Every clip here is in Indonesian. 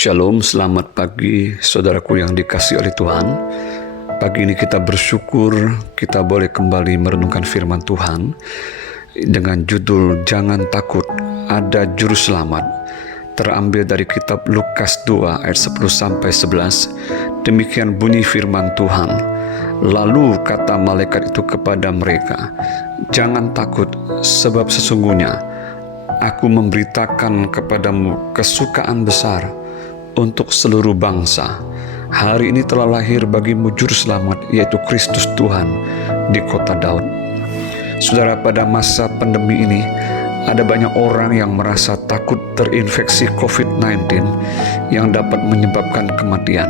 Shalom, selamat pagi saudaraku yang dikasihi oleh Tuhan. Pagi ini kita bersyukur kita boleh kembali merenungkan firman Tuhan dengan judul Jangan Takut, Ada Juru Selamat. Terambil dari kitab Lukas 2 ayat 10-11. Demikian bunyi firman Tuhan. Lalu kata malaikat itu kepada mereka, "Jangan takut, sebab sesungguhnya Aku memberitakan kepadamu kesukaan besar untuk seluruh bangsa. Hari ini telah lahir bagimu juru selamat, yaitu Kristus Tuhan di kota Daud." Saudara, pada masa pandemi ini ada banyak orang yang merasa takut terinfeksi COVID-19 yang dapat menyebabkan kematian.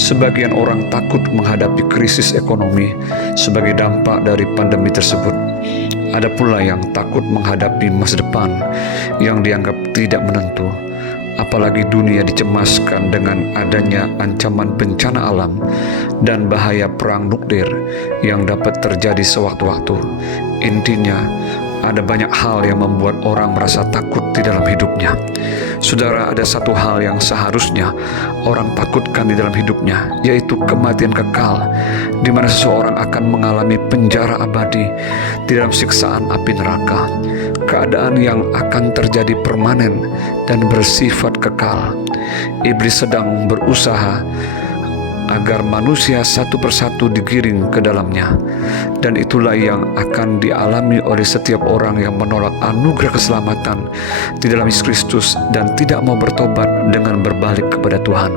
Sebagian orang takut menghadapi krisis ekonomi sebagai dampak dari pandemi tersebut. Ada pula yang takut menghadapi masa depan yang dianggap tidak menentu. Apalagi dunia dicemaskan dengan adanya ancaman bencana alam dan bahaya perang nuklir yang dapat terjadi sewaktu-waktu. Intinya, ada banyak hal yang membuat orang merasa takut di dalam hidupnya. Saudara, ada satu hal yang seharusnya orang takutkan di dalam hidupnya, yaitu kematian kekal, di mana seseorang akan mengalami penjara abadi di dalam siksaan api neraka. Keadaan yang akan terjadi permanen dan bersifat kekal. Iblis sedang berusaha agar manusia satu persatu digiring ke dalamnya, dan itulah yang akan dialami oleh setiap orang yang menolak anugerah keselamatan di dalam Yesus Kristus dan tidak mau bertobat dengan berbalik kepada Tuhan.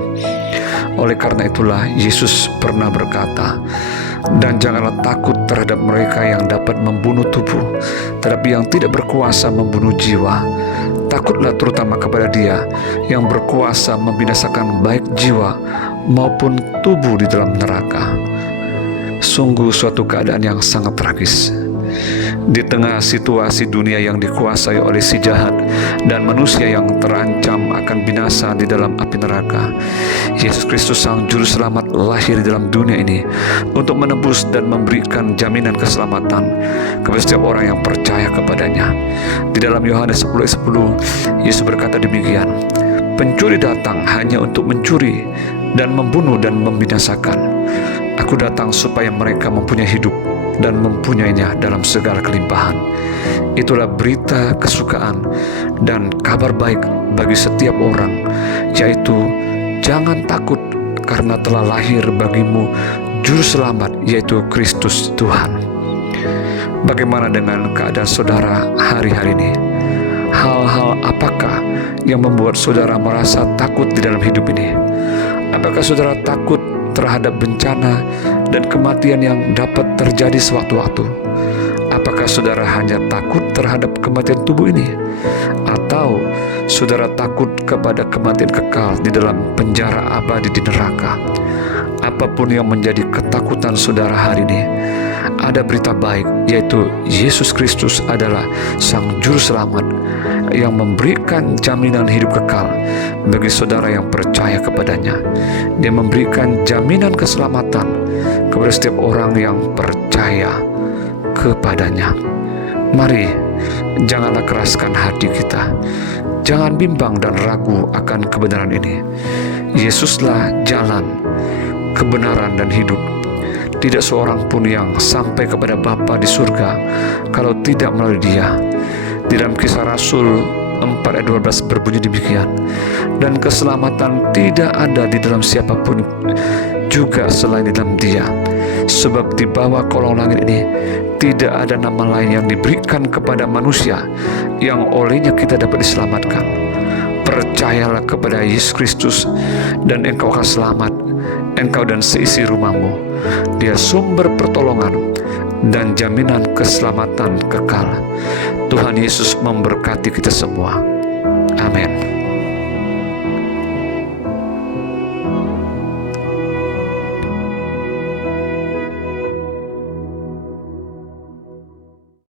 Oleh karena itulah Yesus pernah berkata, "Dan janganlah takut terhadap mereka yang dapat membunuh tubuh, tetapi yang tidak berkuasa membunuh jiwa. Takutlah terutama kepada Dia yang berkuasa membinasakan baik jiwa maupun tubuh di dalam neraka." Sungguh suatu keadaan yang sangat tragis. Di tengah situasi dunia yang dikuasai oleh si jahat dan manusia yang terancam akan binasa di dalam api neraka, Yesus Kristus Sang Juru Selamat lahir di dalam dunia ini untuk menebus dan memberikan jaminan keselamatan kepada setiap orang yang percaya kepadanya. Di dalam Yohanes 10:10, Yesus berkata demikian, "Pencuri datang hanya untuk mencuri dan membunuh dan membinasakan. Aku datang supaya mereka mempunyai hidup dan mempunyainya dalam segala kelimpahan." Itulah berita kesukaan dan kabar baik bagi setiap orang, yaitu jangan takut karena telah lahir bagimu juru selamat, yaitu Kristus Tuhan. Bagaimana dengan keadaan saudara hari-hari ini? Hal-hal apakah yang membuat saudara merasa takut di dalam hidup ini? Apakah saudara takut terhadap bencana dan kematian yang dapat terjadi sewaktu-waktu? Apakah saudara hanya takut terhadap kematian tubuh ini? Atau saudara takut kepada kematian kekal di dalam penjara abadi di neraka? Apapun yang menjadi ketakutan saudara hari ini, ada berita baik, yaitu Yesus Kristus adalah Sang Juru Selamat yang memberikan jaminan hidup kekal bagi saudara yang percaya kepadanya. Dia memberikan jaminan keselamatan kepada setiap orang yang percaya kepadanya. Mari, janganlah keraskan hati kita. Jangan bimbang dan ragu akan kebenaran ini. Yesuslah jalan, kebenaran dan hidup. Tidak seorang pun yang sampai kepada Bapa di surga kalau tidak melalui Dia. Di dalam Kisah Rasul 4 ayat 12 berbunyi demikian, "Dan keselamatan tidak ada di dalam siapapun juga selain di dalam Dia. Sebab di bawah kolong langit ini tidak ada nama lain yang diberikan kepada manusia yang olehnya kita dapat diselamatkan." Percayalah kepada Yesus Kristus dan engkau akan selamat, engkau dan seisi rumahmu. Dia sumber pertolongan dan jaminan keselamatan kekal. Tuhan Yesus memberkati kita semua. Amin.